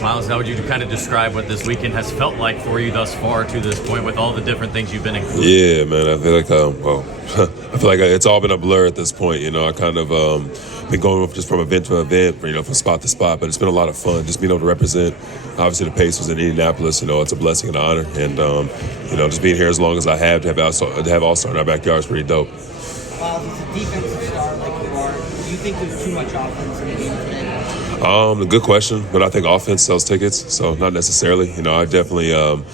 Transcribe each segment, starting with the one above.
Myles, how would you kind of describe what this weekend has felt like for you thus far to this point with all the different things you've been included? Yeah, man, I feel like, I feel like it's all been a blur at this point. I kind of been going just from event to event, from spot to spot, but it's been a lot of fun just being able to represent. Obviously, the Pacers in Indianapolis, it's a blessing and an honor. And, just being here as long as I have to have All-Star in our backyard is pretty dope. Myles, it's a defensive star like you are. Do you think there's too much offense in the game today? A good question, but I think offense sells tickets, so not necessarily. I definitely am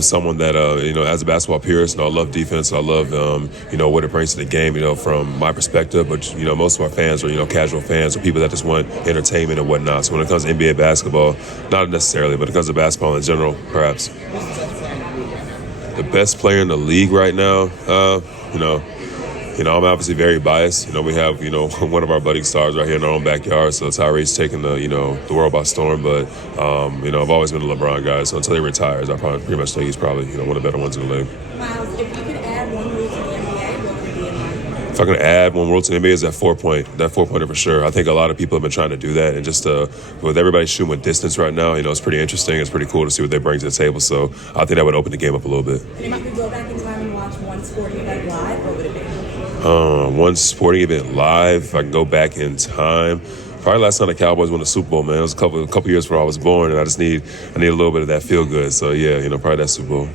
someone that, as a basketball purist, I love defense. I love, what it brings to the game, from my perspective. But, most of our fans are, casual fans or people that just want entertainment and whatnot. So when it comes to NBA basketball, not necessarily, but when it comes to basketball in general, perhaps. The best player in the league right now, I'm obviously very biased. We have, one of our budding stars right here in our own backyard. So Tyree's taking the world by storm. But, I've always been a LeBron guy. So until he retires, I pretty much think he's probably, one of the better ones in the league. Myles, if you could add one rule to the NBA, what would it be in mind? If I can add one rule to the NBA is that four-pointer for sure. I think a lot of people have been trying to do that. And just with everybody shooting with distance right now, it's pretty interesting. It's pretty cool to see what they bring to the table. So I think that would open the game up a little bit. If you could go back in time and watch one sporting event live, what would it be? One sporting event live, if I can go back in time. Probably last time the Cowboys won the Super Bowl, man. It was a couple years before I was born, and I need a little bit of that feel good. So yeah, probably that Super Bowl.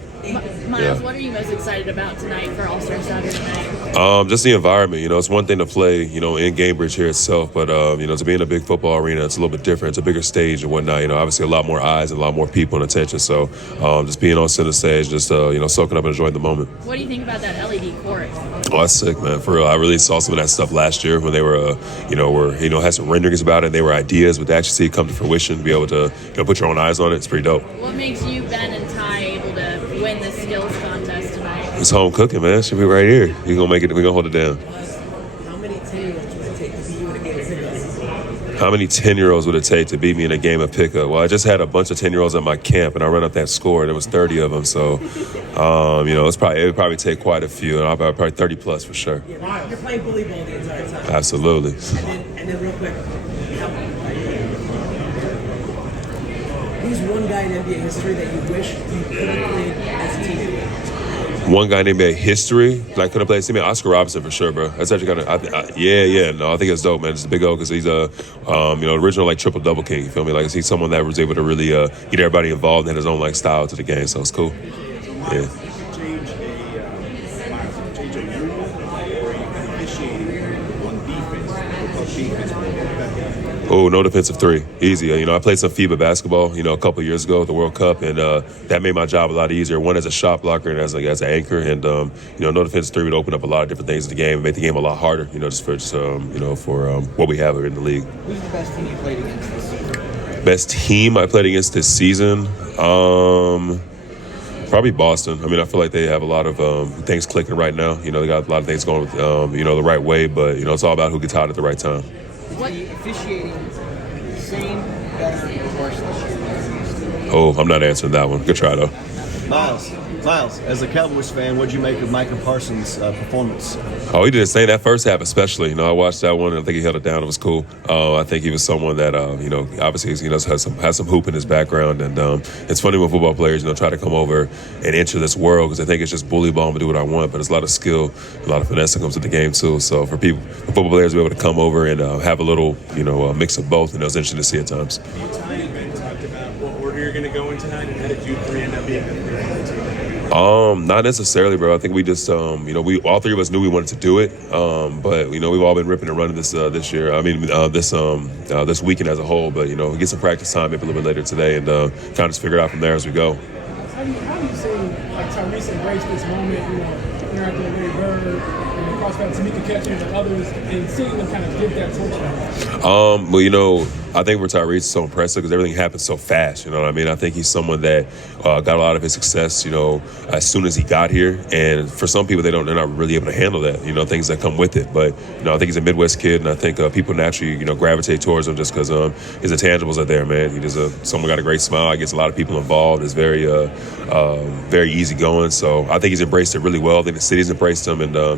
Myles, What are you most excited about tonight for All-Star Saturday night? Just the environment. It's one thing to play, in Gainbridge here itself, but to be in a big football arena, it's a little bit different. It's a bigger stage and whatnot. Obviously a lot more eyes and a lot more people and attention. So just being on center stage, just soaking up and enjoying the moment. What do you think about that LED court? Oh, that's sick, man. For real, I really saw some of that stuff last year when they were, had some renderings about it. And they were ideas, but to actually see it come to fruition, be able to, put your own eyes on it, it's pretty dope. What makes you, Ben, and Ty able to win the skills contest tonight? It's home cooking, man. Should be right here. We're gonna make it. We're gonna hold it down. How many 10-year-olds would it take to beat you in a game of pickup? How many 10-year-olds would it take to beat me in a game of pickup? Well, I just had a bunch of 10-year-olds at my camp, and I ran up that score. There was 30 of them, so it would probably take quite a few, and probably 30 plus for sure. Yeah, you're playing bully ball the entire time. Absolutely. And then real quick, who's one guy in NBA history that you wish you could have played as a team? One guy in NBA history that I could have played. Oscar Robertson for sure, bro. That's actually kind of, I think it's dope, man. It's a big O because he's a, original triple double king. You feel me? He's someone that was able to really get everybody involved in his own style to the game. So it's cool. Yeah. Oh, no defensive three. Easy. I played some FIBA basketball, a couple years ago at the World Cup, and that made my job a lot easier. One as a shot blocker and as an anchor. And, no defensive three would open up a lot of different things in the game and make the game a lot harder, for what we have in the league. Who's the best team you played against this season? Best team I played against this season? Probably Boston. I feel like they have a lot of things clicking right now. They got a lot of things going, the right way, but, it's all about who gets hot at the right time. What officiating same, better, or worse this year? Oh, I'm not answering that one. Good try, though. Myles, as a Cowboys fan, what did you make of Micah Parsons' performance? Oh, he did his thing that first half, especially. I watched that one, and I think he held it down. It was cool. I think he was someone that, obviously, has some hoop in his background. And it's funny when football players, try to come over and enter this world because they think it's just bully ball and do what I want. But there's a lot of skill, a lot of finesse that comes with the game too. So for football players to be able to come over and have a little, mix of both, it was interesting to see at times. You and Ben talked about what order you're going to go in tonight, and how did you three end up being the not necessarily, bro. I think we just, we all three of us knew we wanted to do it, but we've all been ripping and running this year. This weekend as a whole. But we get some practice time maybe a little bit later today, and kind of just figure it out from there as we go. How do you see Tyrese embrace this moment? Interacting with Larry Bird, and cross-battle Tamika Catchings and others, and seeing them kind of give that torch? Well, I think for Tyrese it's so impressive because everything happens so fast. You know what I mean? I think he's someone that got a lot of his success, as soon as he got here. And for some people, they're not really able to handle that, things that come with it. But, I think he's a Midwest kid, and I think people naturally, gravitate towards him just because his intangibles are there, man. He's someone got a great smile, gets a lot of people involved, is very easygoing. So I think he's embraced it really well. I think the city's embraced him, and, the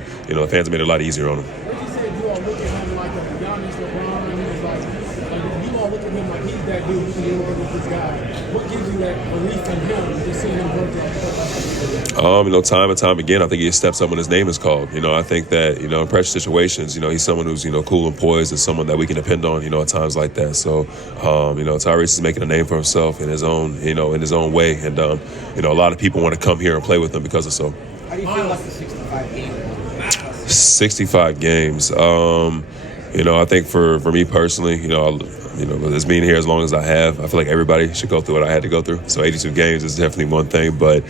fans have made it a lot easier on him. What you said, you all look at him like a Giannis, LeBron, you all look at him like he's that dude who can do this guy. What gives you that belief in him, just seeing him grow to that point? Time and time again, I think he steps up when his name is called. I think that, in pressure situations, he's someone who's, cool and poised and someone that we can depend on, at times like that. So, Tyrese is making a name for himself in his own, in his own way. And, a lot of people want to come here and play with him because of so. How do you feel about the 65 games? 65 games. I think for me personally, as being here as long as I have, I feel like everybody should go through what I had to go through. So 82 games is definitely one thing, but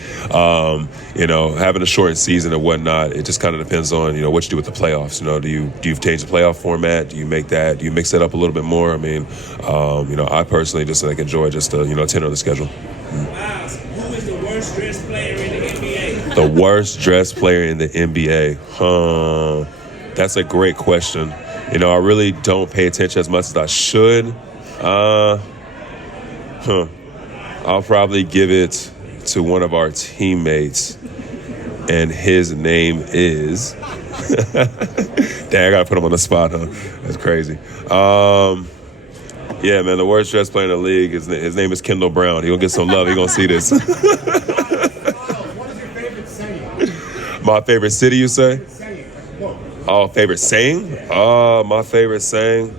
having a shortened season and whatnot, it just kind of depends on what you do with the playoffs. Do you change the playoff format? Do you mix it up a little bit more? I mean, I personally just enjoy just the 10 on the schedule. Myles, who is the worst dressed player in the NBA? The worst dressed player in the NBA? That's a great question. I really don't pay attention as much as I should. I'll probably give it to one of our teammates, and his name is... Dang, I gotta put him on the spot, huh? That's crazy. Yeah, man, the worst dressed player in the league, his name is Kendall Brown. He gonna get some love. He gonna see this. What is your favorite saying? My favorite city, you say? Saying. Quote. Oh, favorite saying? My favorite saying?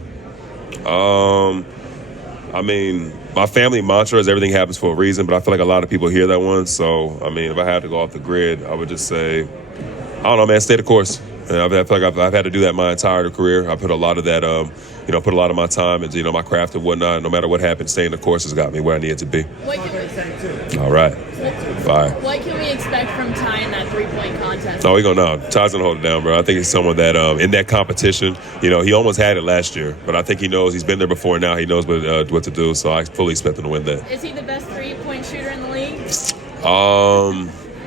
My family mantra is everything happens for a reason, but I feel like a lot of people hear that one. So, if I had to go off the grid, I would just say, I don't know, man, stay the course. And I feel like I've had to do that my entire career. I put a lot of that, put a lot of my time into, my craft and whatnot. No matter what happens, staying the course has got me where I needed to be. All right. Fire. What can we expect from Ty in that 3-point contest? No, Ty's going to hold it down, bro. I think he's someone that in that competition, he almost had it last year, but I think he knows he's been there before now. He knows what to do, so I fully expect him to win that. Is he the best 3-point shooter in the league?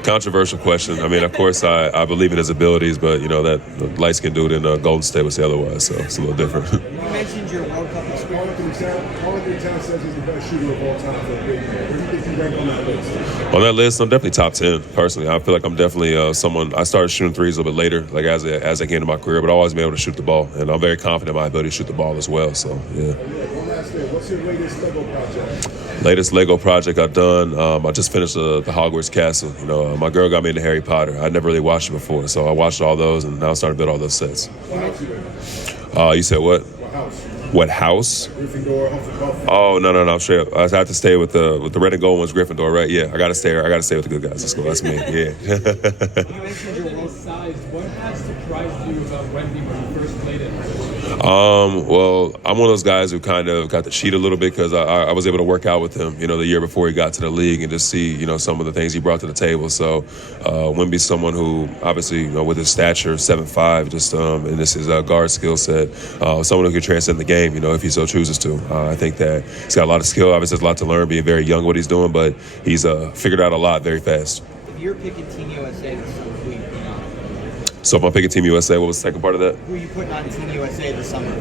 Controversial question. Of course, I believe in his abilities, but, that light-skinned dude in Golden State would say otherwise, so it's a little different. You mentioned your World Cup experience. All of the town says he's the best shooter of all time for a big man. Where do you think you rank on that list? On that list, I'm definitely top 10, personally. I feel like I'm definitely someone, I started shooting threes a little bit later, like as I came into my career, but I've always been able to shoot the ball, and I'm very confident in my ability to shoot the ball as well, so, yeah. One last thing. What's your latest Lego project? Latest Lego project I've done, I just finished the Hogwarts Castle. My girl got me into Harry Potter. I'd never really watched it before, so I watched all those, and now I'm starting to build all those sets. What house you in? You said what? What house? What house? Gryffindor, Hufflepuff. Oh, no, I'm straight up. I have to stay with the red and gold one's Gryffindor, right? Yeah, I gotta stay with the good guys. Let's go. That's me. Yeah. You mentioned your World Size. What has surprised you about Wemby when you first played it? Well, I'm one of those guys who kind of got to cheat a little bit because I was able to work out with him, the year before he got to the league and just see, some of the things he brought to the table. So, Wemby's someone who, obviously, with his stature, 7'5", just and this is a guard skill set, someone who can transcend the game, if he so chooses to. I think that he's got a lot of skill. Obviously, has a lot to learn, being very young, what he's doing, but he's figured out a lot very fast. If you're picking Team USA this summer, who are you putting on? So if I'm picking Team USA, what was the second part of that? Who are you putting on Team USA this summer?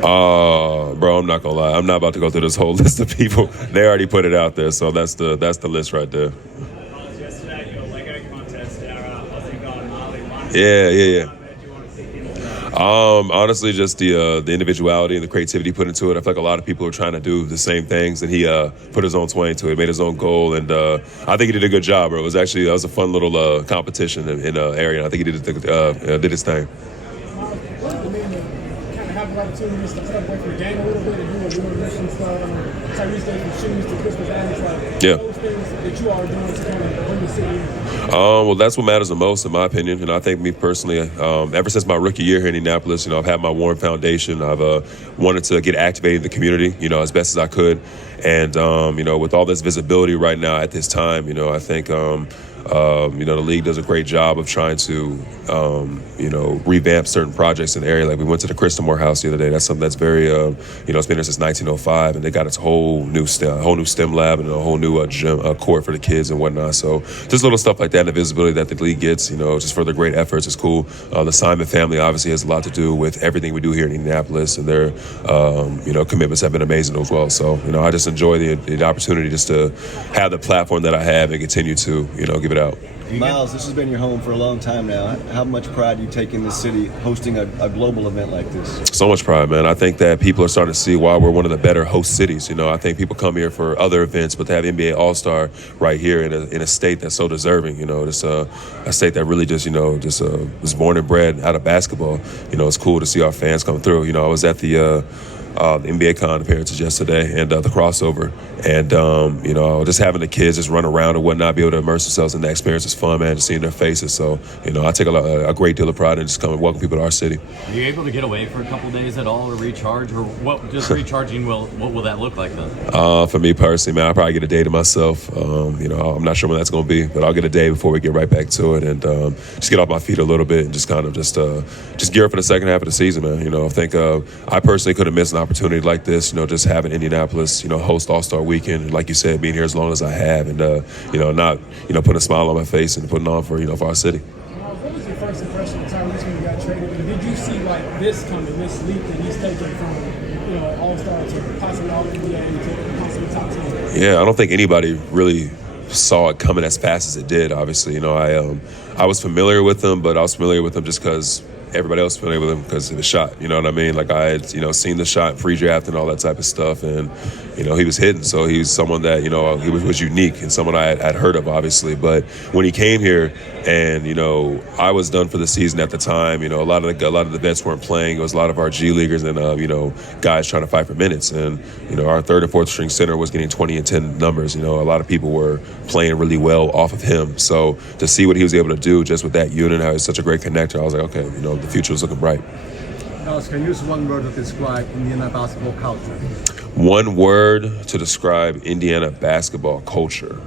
Bro, I'm not gonna lie. I'm not about to go through this whole list of people. They already put it out there, so that's the list right there. Yesterday, your Lego contest, our Aussie guy Marley won. Yeah. Honestly, just the individuality and the creativity put into it. I feel like a lot of people are trying to do the same things, and he put his own swing into it, made his own goal, and I think he did a good job, bro. That was a fun little competition in area, and I think he did his thing. What does it mean to kind of have an opportunity to step away from the game a little bit and do a little mission stuff? Tyrese Day from shoes to Christmas Agness, yeah. Those things that you are doing to kind of bring the city. Well, that's what matters the most, in my opinion. I think me personally, ever since my rookie year here in Indianapolis, I've had my warm foundation. I've wanted to get activated in the community, as best as I could. And, with all this visibility right now at this time, I think, the league does a great job of trying to, revamp certain projects in the area. Like we went to the Christamore House the other day. That's something that's very, it's been there since 1905, and they got its whole new STEM lab and a whole new gym, court for the kids and whatnot. So just little stuff like that, and the visibility that the league gets, just for their great efforts is cool. The Simon family obviously has a lot to do with everything we do here in Indianapolis, and their, commitments have been amazing as well. So, I just enjoy the opportunity just to have the platform that I have and continue to, give leave it out. Myles, this has been your home for a long time now. How much pride do you take in this city hosting a global event like this? So much pride, man. I think that people are starting to see why we're one of the better host cities. You know, I think people come here for other events, but to have NBA All-Star right here in a state that's so deserving, you know, it's a state that really just, you know, was born and bred out of basketball. You know, it's cool to see our fans come through. You know, I was at the NBA Con appearances yesterday and the crossover. And, you know, just having the kids just run around and whatnot, be able to immerse themselves in that experience is fun, man, just seeing their faces. So, you know, I take a great deal of pride in just coming and welcome people to our city. Are you able to get away for a couple days at all to recharge? Or what, just recharging, what will that look like then? For me personally, man, I'll probably get a day to myself. You know, I'm not sure when that's going to be, but I'll get a day before we get right back to it and just get off my feet a little bit and just kind of just gear up for the second half of the season, man. You know, I think I personally could have missed an opportunity like this, you know, just having Indianapolis, you know, host All-Star Weekend, and like you said, being here as long as I have, and you know, not, you know, putting a smile on my face and putting on for, you know, for our city. What was your first impression of Tyrese when he got traded? And did you see like this coming, this leap that he's taking from, you know, All-Star to possibly All-NBA to possibly top 10? Yeah, I don't think anybody really saw it coming as fast as it did. Obviously, you know, I was familiar with him, but I was familiar with him just because everybody else familiar with him because of the shot. You know what I mean? Like I had, you know, seen the shot pre-draft and all that type of stuff, and you know, he was hitting. So he was someone that, you know, he was unique and someone I had heard of, obviously. But when he came here, and you know, I was done for the season at the time. You know, a lot of the vets weren't playing. It was a lot of our G leaguers and you know, guys trying to fight for minutes. And you know, our third and fourth string center was getting 20 and 10 numbers. You know, a lot of people were playing really well off of him. So to see what he was able to do just with that unit, how he's such a great connector, I was like, okay, you know, the future is looking bright. Myles, can you use one word to describe Indiana basketball culture? One word to describe Indiana basketball culture.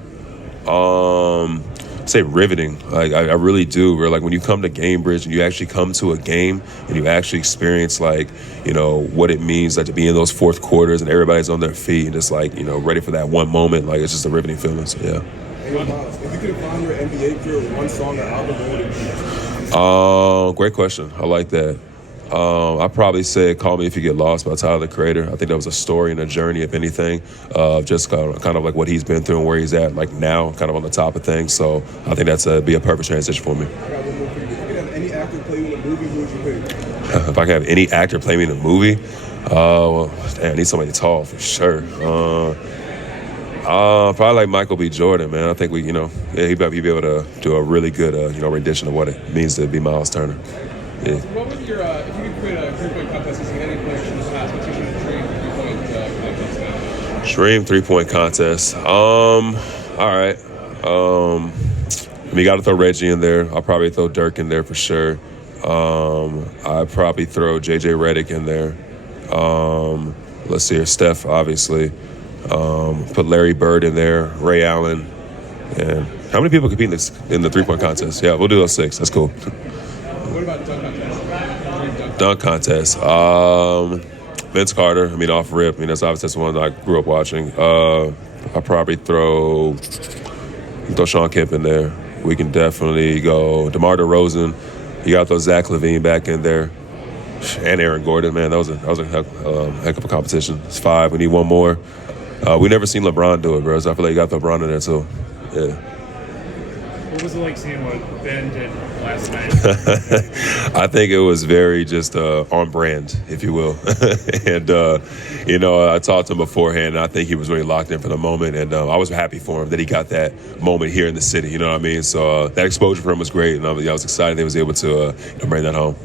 Say riveting. Like I really do. Where like when you come to Gainbridge and you actually come to a game and you actually experience like, you know, what it means like to be in those fourth quarters and everybody's on their feet and just like, you know, ready for that one moment. Like it's just a riveting feeling. So yeah. Hey, Myles, if you could find your NBA career one song or album, what would it be? Great question. I like that. I probably say "Call Me If You Get Lost" by Tyler, the Creator. I think that was a story and a journey, if anything, just kind of like what he's been through and where he's at, like now, kind of on the top of things. So I think that's be a perfect transition for me. I got one more for you. If you could have any actor play you in a movie, who would you pick? If I could have any actor play me in a movie, well, damn, I need somebody tall for sure. Probably like Michael B. Jordan, man. I think he'd be able to do a really good, you know, rendition of what it means to be Myles Turner. Yeah. What would your, if you could create a 3-point contest using any player in the past, what's your dream 3-point contest now? Dream 3-point contest. All right. You got to throw Reggie in there. I'll probably throw Dirk in there for sure. I'd probably throw JJ Redick in there. Let's see here, Steph, obviously. Put Larry Bird in there, Ray Allen. And how many people compete in the 3-point contest? Yeah, we'll do those 6. That's cool. What about dunk contest? Dunk contest. Vince Carter. I mean, off rip. I mean, that's the one that I grew up watching. I'll probably throw Sean Kemp in there. We can definitely go DeMar DeRozan. You got to throw Zach LaVine back in there. And Aaron Gordon, man. That was a heck of a competition. It's 5. We need one more. We never seen LeBron do it, bro. So I feel like you got LeBron in there, too. Yeah. What was it like seeing what Ben did last night? I think it was very just on brand, if you will. And, you know, I talked to him beforehand, and I think he was really locked in for the moment. And I was happy for him that he got that moment here in the city. You know what I mean? So that exposure for him was great. And I was excited that he was able to bring that home.